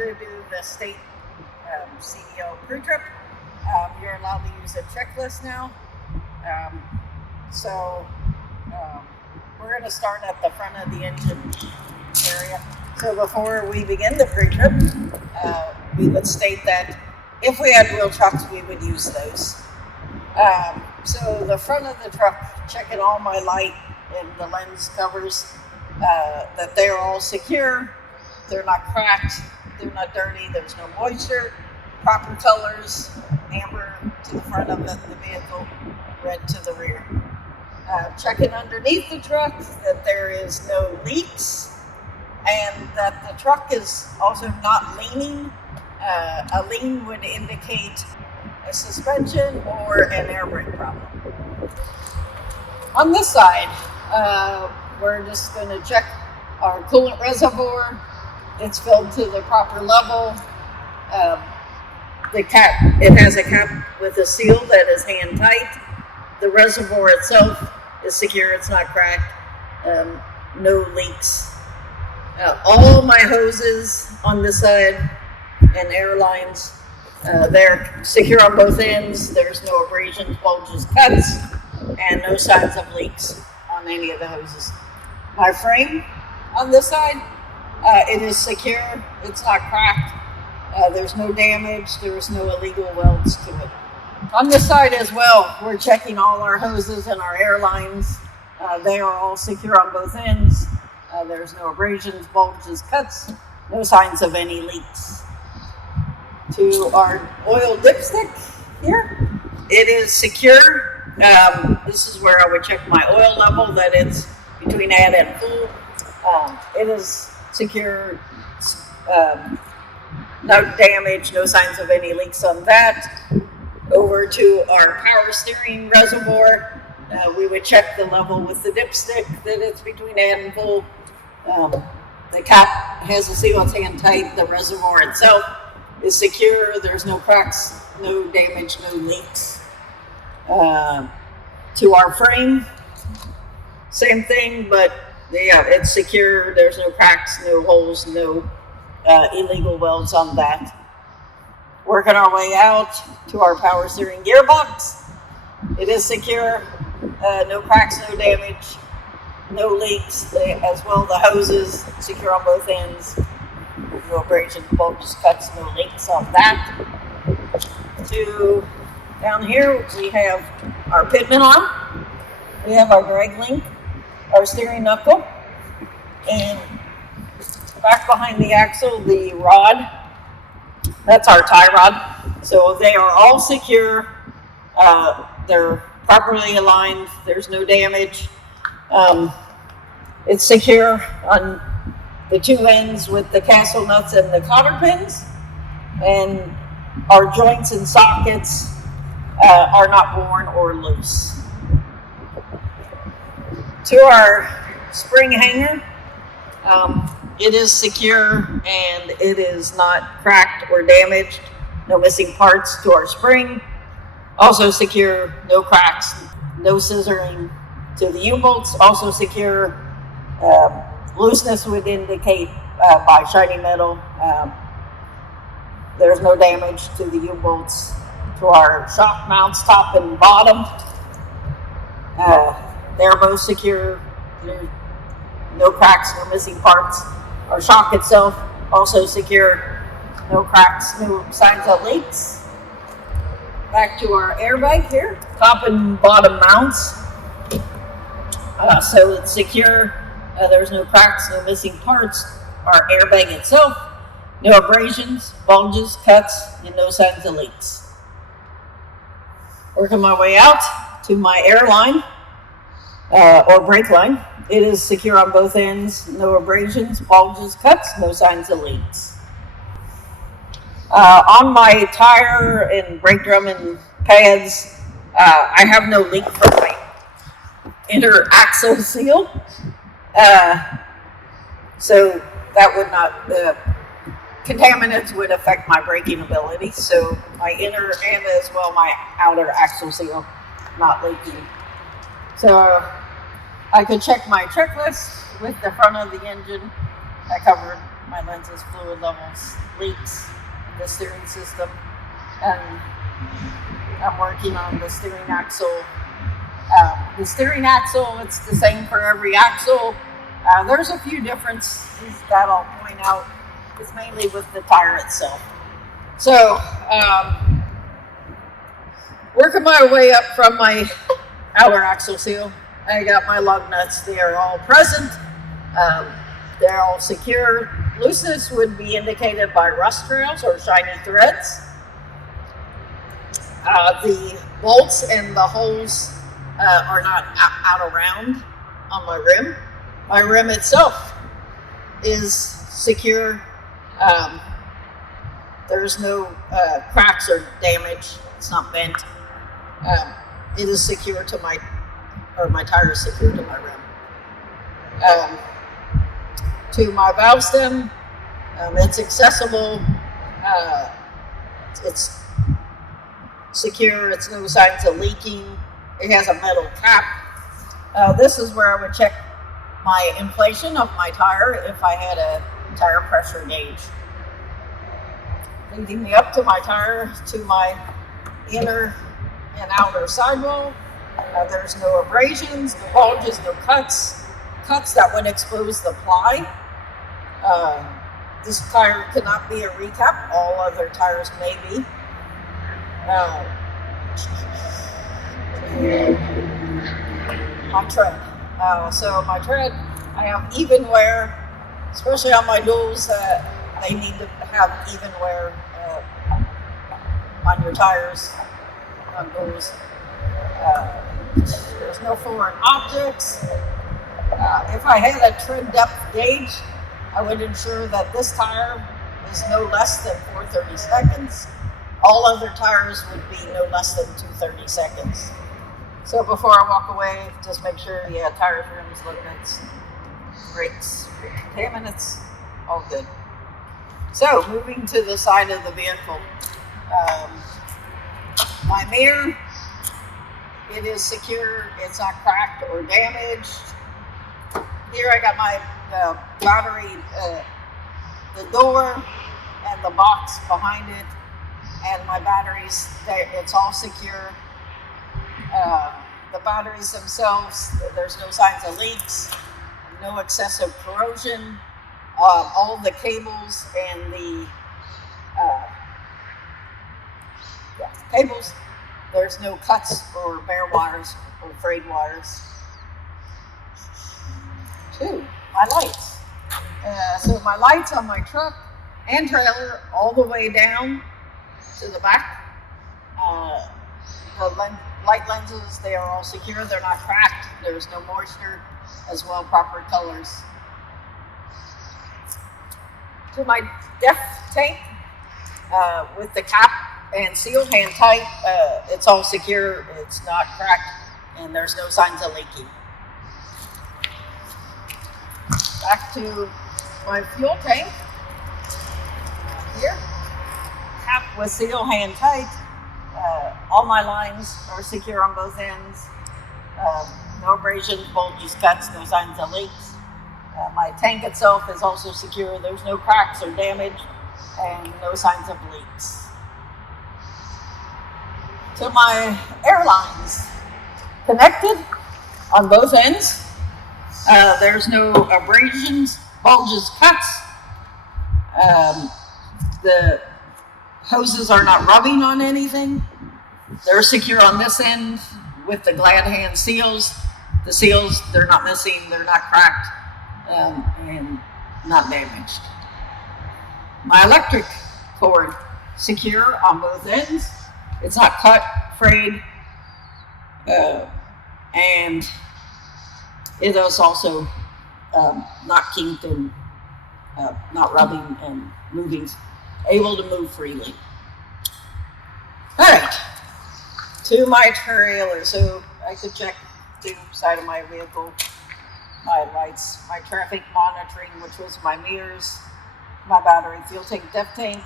to do the state CDA pre-trip, you're allowed to use a checklist now. We're going to start at the front of the engine area. So before we begin the pre-trip, we would state that if we had wheel chucks, we would use those. So the front of the truck, checking all my light and the lens covers, that they're all secure, they're not cracked, they're not dirty, there's no moisture, proper colors, amber to the front of the vehicle, red to the rear. Checking underneath the truck that there is no leaks and that the truck is also not leaning. A lean would indicate a suspension or an air brake problem. On this side, we're just going to check our coolant reservoir. It's filled to the proper level. The cap, it has a cap with a seal that is hand tight. The reservoir itself is secure, it's not cracked, no leaks. All my hoses on this side and Airlines, they're secure on both ends. There's no abrasions, bulges, cuts, and no signs of leaks on any of the hoses. My frame on this side, it is secure, it's not cracked, there's no damage, there's no illegal welds to it. On this side as well, we're checking all our hoses and our Airlines. They are all secure on both ends. There's no abrasions, bulges, cuts, no signs of any leaks. To our oil dipstick here, it is secure. This is where I would check my oil level, that it's between add and full. It is secure, no damage, no signs of any leaks on that. Over to our power steering reservoir, we would check the level with the dipstick, that it's between add and full. The cap has a seal, it's hand tight. The reservoir itself is secure. There's no cracks, no damage, no leaks. To our frame, same thing, but yeah, it's secure. There's no cracks, no holes, no illegal welds on that. Working our way out to our power steering gearbox. It is secure, no cracks, no damage, no leaks. As well, the hoses secure on both ends. No abrasions, bulges, cuts, no leaks on that. To down here, we have our pitman arm. We have our drag link, our steering knuckle, and back behind the axle, the rod. That's our tie rod. So they are all secure. They're properly aligned. There's no damage. It's secure on the two ends with the castle nuts and the cotter pins. And our joints and sockets are not worn or loose. To our spring hanger, it is secure and it is not cracked or damaged. No missing parts to our spring. Also secure, no cracks, no scissoring to the U-bolts. Also secure. Looseness would indicate by shiny metal. There's no damage to the U-bolts. To our shock mounts, top and bottom, they're both secure. There's no cracks, no missing parts. Our shock itself also secure, no cracks, no signs of leaks. Back to our airbag here, top and bottom mounts. So it's secure, there's no cracks, no missing parts. Our airbag itself, no abrasions, bulges, cuts, and no signs of leaks. Working my way out to my airline, or brake line. It is secure on both ends, no abrasions, bulges, cuts, no signs of leaks. On my tire and brake drum and pads, I have no leak from my inner axle seal. So that would not, contaminants would affect my braking ability. So my inner and as well my outer axle seal not leaking. So I could check my checklist with the front of the engine. I covered my lenses, fluid levels, leaks, the steering system, and I'm working on the steering axle. The steering axle, it's the same for every axle. There's a few differences that I'll point out. It's mainly with the tire itself. So, working my way up from my outer axle seal, I got my lug nuts. They are all present. They're all secure. Looseness would be indicated by rust trails or shiny threads. The bolts and the holes are not out around on my rim. My rim itself is secure. There's no cracks or damage. It's not bent. It is secure to my tire is secure to my rim. To my valve stem, it's accessible. It's secure. It's no signs of leaking. It has a metal cap. This is where I would check my inflation of my tire if I had a tire pressure gauge. Leading me up to my tire, to my inner and outer sidewall. There's no abrasions, no bulges, no cuts that would expose the ply. This tire cannot be a recap. All other tires may be. My tread. So my tread, I have even wear, especially on my duals. They need to have even wear on your tires, on duals. There's no foreign objects. If I had a tread depth gauge, I would ensure that this tire is no less than 430 seconds. All other tires would be no less than 230 seconds. So before I walk away, just make sure, tires, rims, lug nuts, brakes, contaminants, all good. So moving to the side of the vehicle. My mirror, it is secure. It's not cracked or damaged. Here I got my battery, the door and the box behind it, and my batteries, it's all secure. The batteries themselves, there's no signs of leaks, no excessive corrosion. All the cables and the cables, there's no cuts or bare wires or frayed wires. Two, my lights. So my lights on my truck and trailer all the way down to the back. The light lenses, they are all secure. They're not cracked. There's no moisture, as well proper colors. To my depth tank, with the cap and seal hand tight, it's all secure. It's not cracked, and there's no signs of leaking. Back to my fuel tank. Here, cap with seal hand tight. All my lines are secure on both ends. No abrasions, bulges, cuts, no signs of leaks. My tank itself is also secure. There's no cracks or damage and no signs of leaks. To my Airlines, connected on both ends. There's no abrasions, bulges, cuts. The hoses are not rubbing on anything. They're secure on this end with the glad hand seals. The seals, they're not missing, they're not cracked, and not damaged. My electric cord, secure on both ends. It's not cut, frayed, and it is also not kinked and not rubbing and moving, able to move freely. All right, to my trailer. So I could check the side of my vehicle, my lights, my traffic monitoring, which was my mirrors, my battery, fuel tank, depth tank,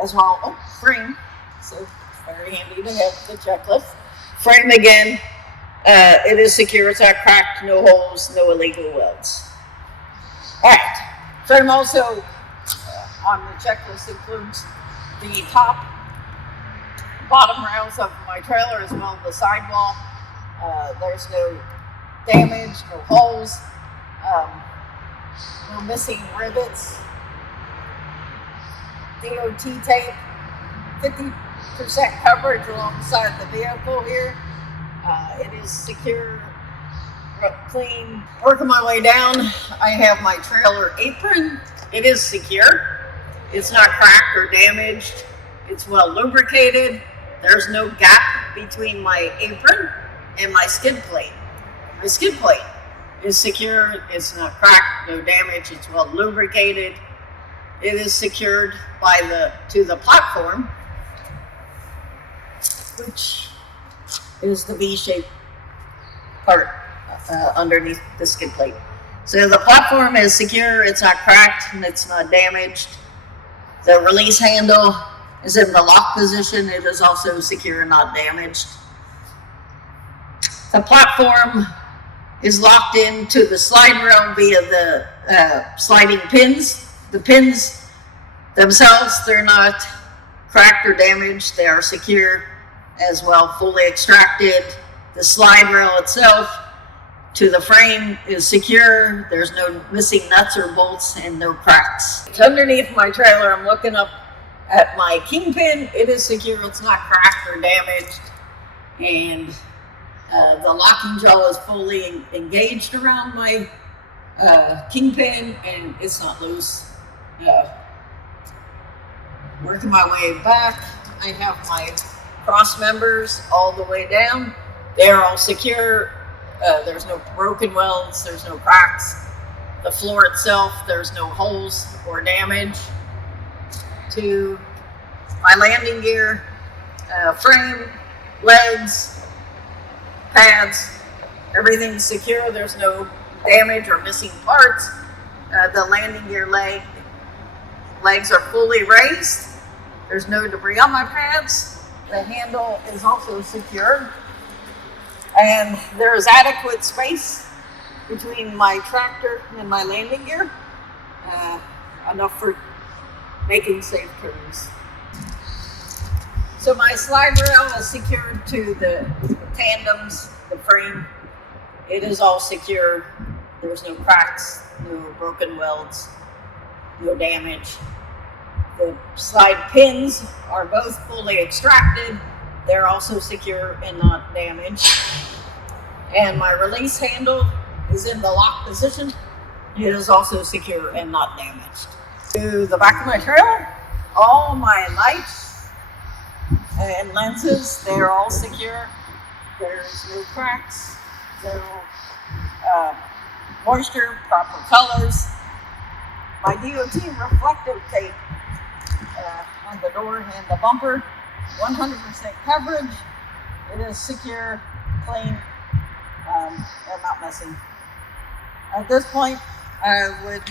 as well. Oh, frame. So it's very handy to have the checklist. Frame again. It is secure. It's not cracked. No holes. No illegal welds. All right. Frame also on the checklist includes the top, bottom rails of my trailer as well as the sidewall. There's no damage, no holes, no missing rivets. DOT tape, 50% coverage alongside the vehicle here. It is secure, clean. Working my way down, I have my trailer apron. It is secure. It's not cracked or damaged. It's well lubricated. There's no gap between my apron and my skid plate. My skid plate is secure. It's not cracked, no damage. It's well lubricated. It is secured to the platform, which is the V-shaped part underneath the skid plate. So the platform is secure. It's not cracked and it's not damaged. The release handle is in the lock position. It is also secure and not damaged. The platform is locked into the slide rail via the sliding pins. The pins themselves, they're not cracked or damaged. They are secure as well, fully extracted. The slide rail itself to the frame is secure. There's no missing nuts or bolts and no cracks. It's underneath my trailer. I'm looking up at my kingpin. It is secure. It's not cracked or damaged. And the locking jaw is fully engaged around my kingpin, and it's not loose. Working my way back, I have my cross members all the way down. They're all secure. There's no broken welds. There's no cracks. The floor itself, there's no holes or damage. To my landing gear, frame, legs, pads, everything's secure. There's no damage or missing parts. The landing gear legs are fully raised. There's no debris on my pads. The handle is also secure. And there is adequate space between my tractor and my landing gear. Enough for making safe turns. So my slide rail is secured to the tandems, the frame. It is all secure. There's no cracks, no broken welds, no damage. The slide pins are both fully extracted. They're also secure and not damaged. And my release handle is in the lock position. It is also secure and not damaged. To the back of my trailer, all my lights and lenses, they're all secure. There's no cracks, no moisture, proper colors. My DOT reflective tape on the door and the bumper, 100% coverage. It is secure, clean, and not messy. At this point, I would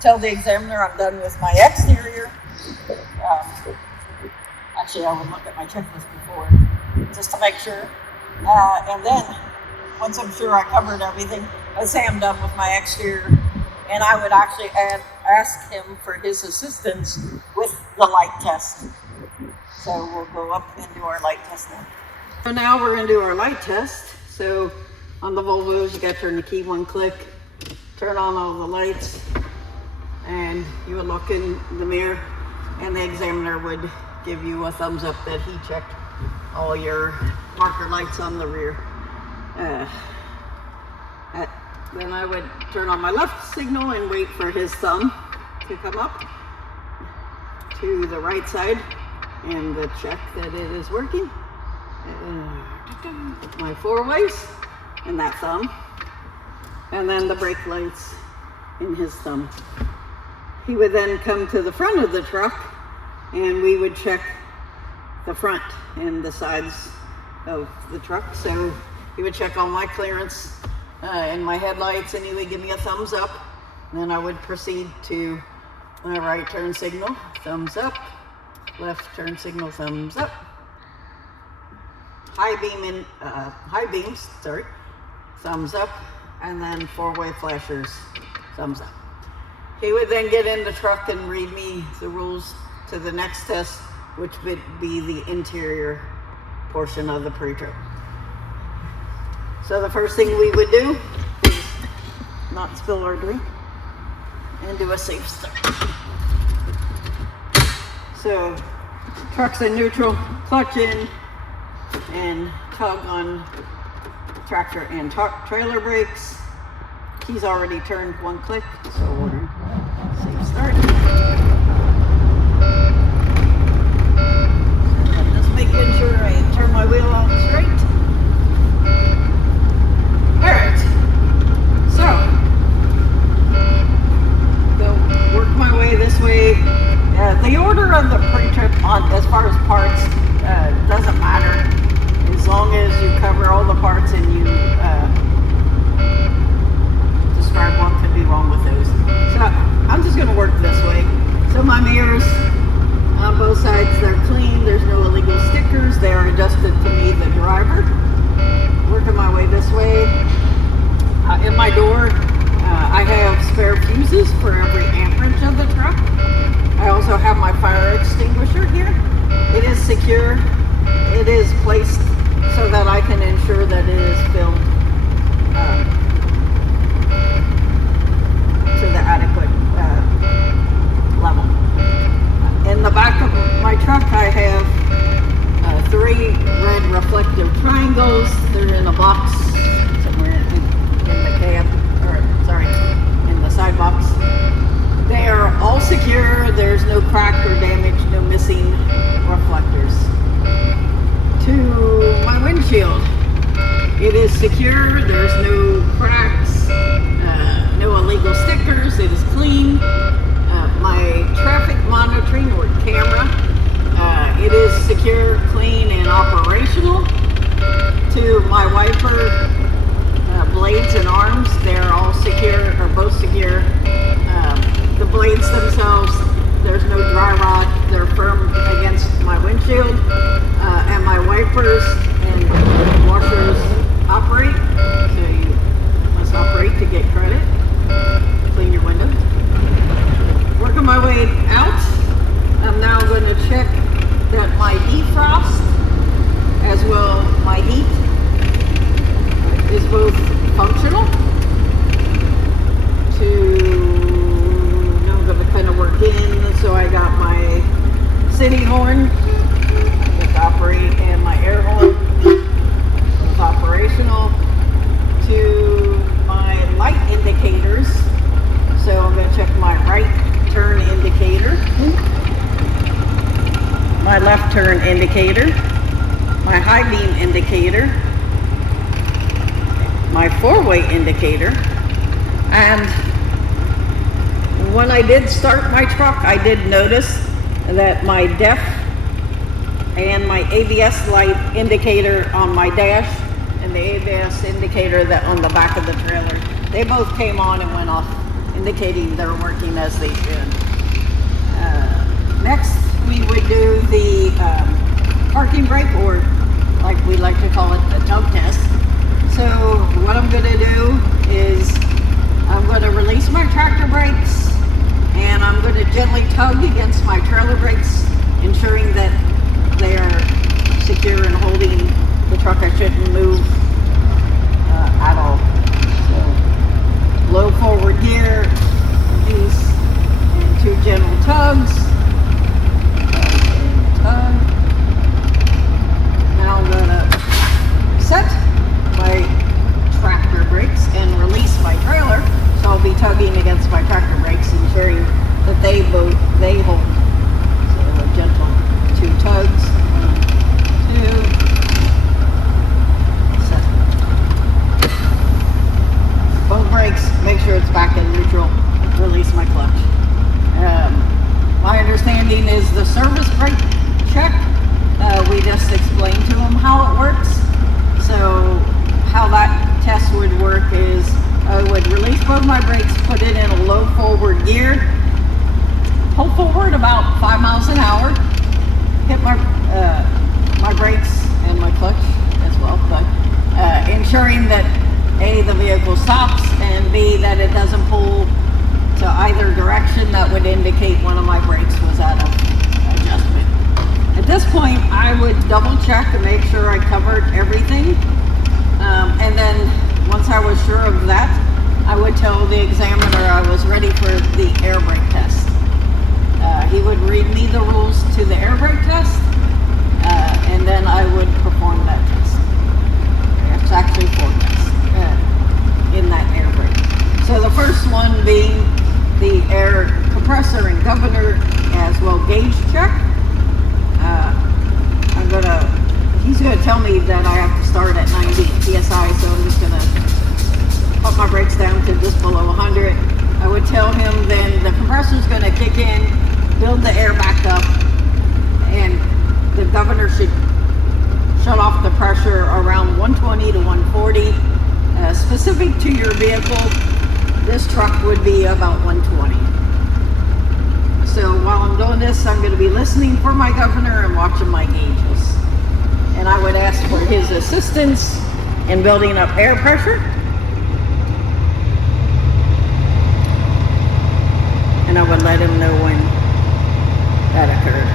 tell the examiner I'm done with my exterior. Actually, I would look at my checklist before, just to make sure. And then, once I'm sure I covered everything, I'd say I'm done with my exterior. And I would actually ask him for his assistance with the light test. So we'll go up and do our light test now. So now we're going to do our light test. So on the Volvos, you got to turn the key one click, turn on all the lights, and you would look in the mirror, and the examiner would give you a thumbs up that he checked all your marker lights on the rear. Then I would turn on my left signal and wait for his thumb to come up to the right side and check that it is working. My four ways and that thumb, and then the brake lights in his thumb. He would then come to the front of the truck and we would check the front and the sides of the truck. So he would check all my clearance and my headlights, and he would give me a thumbs up. And then I would proceed to my right turn signal, thumbs up, left turn signal, thumbs up, high beams, thumbs up, and then four-way flashers, thumbs up. He would then get in the truck and read me the rules to the next test, which would be the interior portion of the pre-trip. So the first thing we would do is not spill our drink and do a safe start. So truck's in neutral, clutch in, and tug on tractor and trailer brakes. Keys already turned, one click, so we're safe start. Just making sure I turn my wheel out straight. Alright, so go work my way this way. The order of the pre-trip on as far as parts doesn't matter, as long as you cover all the parts and you describe what could be wrong with those. So I'm just going to work this way. So my mirrors on both sides, they're clean. There's no illegal stickers. They are adjusted to me, the driver. Working my way this way. In my door, I have spare fuses for every amperage of the truck. I also have my fire extinguisher here. It is secure. It is placed so that I can ensure that it is filled to the adequate level. In the back of my truck, I have 3 red reflective triangles. They're in a box somewhere in the cab, or sorry, in the side box. They are all secure. There's no crack or damage, no missing reflectors. To my windshield, it is secure. There's no cracks, no illegal stickers. It is clean. My traffic monitoring or camera, it is secure, clean, and operational. To my wiper blades and arms, they're all secure, or both secure. The blades themselves, there's no dry rot. They're firm against my windshield, and my wipers and washers operate. So you must operate to get credit. Clean your windows. Working my way out, I'm now going to check that my defrost, as well my heat, is both functional. Now I'm going to kind of work in, so I got my city horn with operate and my air horn with operational. To my light indicators, so I'm going to check my right turn indicator, my left turn indicator, my high beam indicator, my 4-way indicator, and when I did start my truck, I did notice that my DEF and my ABS light indicator on my dash and the ABS indicator that on the back of the trailer, they both came on and went off, indicating they're working as they should. Next, we would do the parking brake, or like we like to call it, the Tug Test. So what I'm going to do is I'm going to release my tractor brakes, and I'm going to gently tug against my trailer brakes, ensuring that they are secure and holding the truck. I shouldn't move at all. So low forward gear, release, and 2 gentle tugs. Tug. Now I'm going to set my tractor brakes and release my trailer. So I'll be tugging against my tractor brakes, ensuring that they hold. So a gentle 2 tugs. 1, 2. Set. Both brakes, make sure it's back in neutral. Release my clutch. My understanding is the service brake check. We just explained to them how it works. So how that test would work is I would release both my brakes, put it in a low forward gear, pull forward about 5 miles an hour, hit my my brakes and my clutch as well, but ensuring that A, the vehicle stops, and B, that it doesn't pull to either direction, that would indicate one of my brakes was out of adjustment. At this point, I would double check to make sure I covered everything. And then once I was sure of that, I would tell the examiner I was ready for the air brake test. He would read me the rules to the air brake test, and then I would perform that test. It's actually 4 tests in that air brake. So the first one being the air compressor and governor as well gauge check. He's gonna tell me that I have to start at 90 PSI, so I'm just gonna put my brakes down to just below 100. I would tell him then the compressor's gonna kick in, build the air back up, and the governor should shut off the pressure around 120 to 140. Specific to your vehicle, this truck would be about 120. So while I'm doing this, I'm going to be listening for my governor and watching my gauges. And I would ask for his assistance in building up air pressure. And I would let him know when that occurred.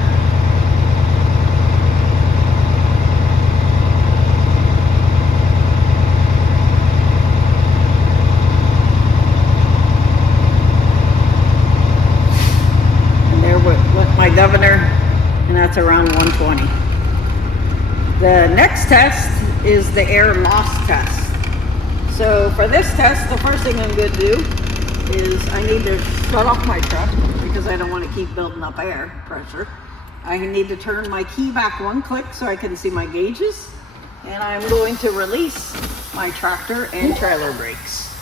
My governor, and that's around 120. The next test is the air loss test. So for this test, the first thing I'm going to do is I need to shut off my truck because I don't want to keep building up air pressure. I need to turn my key back 1 click so I can see my gauges, and I'm going to release my tractor and trailer brakes.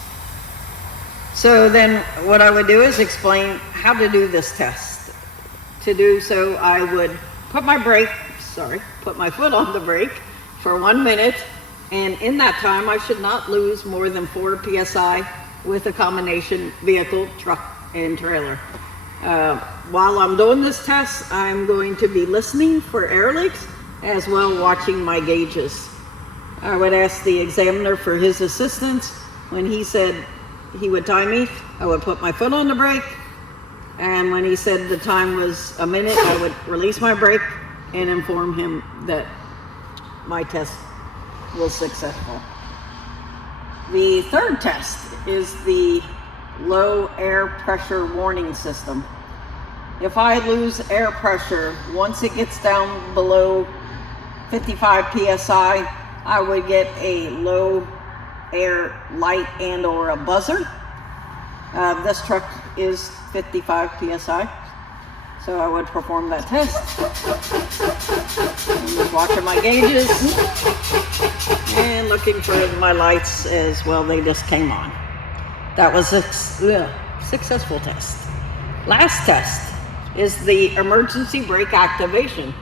So then what I would do is explain how to do this test. To do so, I would put my foot on the brake for 1 minute, and in that time I should not lose more than 4 PSI with a combination vehicle, truck, and trailer. While I'm doing this test, I'm going to be listening for air leaks as well watching my gauges. I would ask the examiner for his assistance. When he said he would time me, I would put my foot on the brake. And when he said the time was a minute, I would release my brake and inform him that my test was successful. The third test is the low air pressure warning system. If I lose air pressure, once it gets down below 55 PSI, I would get a low air light and or a buzzer. This truck is 55 PSI, so I would perform that test. I'm just watching my gauges and looking for my lights as well. They just came on. That was a successful test. Last test is the emergency brake activation.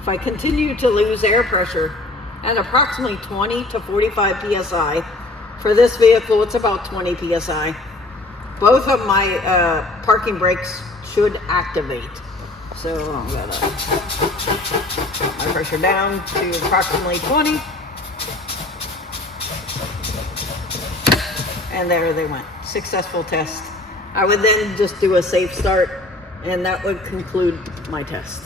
If I continue to lose air pressure at approximately 20 to 45 PSI, for this vehicle it's about 20 PSI, both of my parking brakes should activate. So I'm gonna put my pressure down to approximately 20. And there they went. Successful test. I would then just do a safe start, and that would conclude my test.